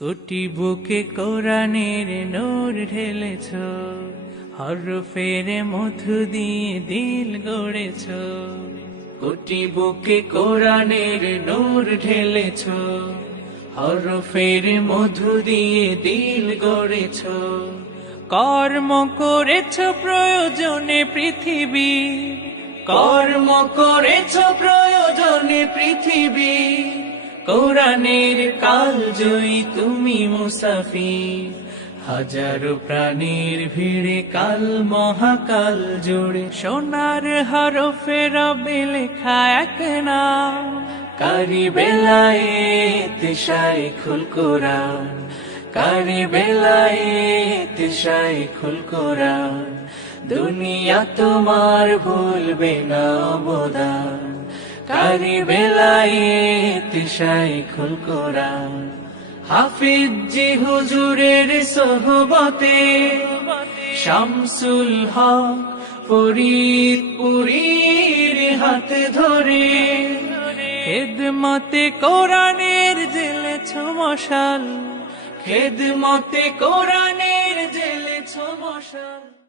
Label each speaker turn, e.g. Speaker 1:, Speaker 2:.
Speaker 1: কোটি বুকে কোরআনের নূর ঢেলেছ, হরফের মধু দিয়ে দিল গড়েছ। কোটি বুকে কোরআনের নূর ঢেলেছ, হরফের মধু দিয়ে দিল গড়েছ। কর্ম করেছ প্রয়োজনে পৃথিবী, কর্ম করেছ প্রয়োজনে পৃথিবী কোরআনের কাল জয়ী তুমি মুসাফির। হাজারো প্রাণীর ভিড়ে কাল মহাকাল জুড়ে সোনার হরফের রবে লেখা এক নাম। কারি বেলায় তিসাই খুল কোরআন। কারি বেলায় তিসাই খুল কোরআন। দুনিয়া তোমার ভুলবে না অবদান। কারি বেলায় তিসাই খুল কোরআন। হাফিজ জি হুজুরের সোহবতে শামসুল হক ফরিদ পুরীর হাত ধরে। খেদমতে কোরআনের জেলেছ মশাল। খেদমতে কোরআনের জেলেছ মশাল।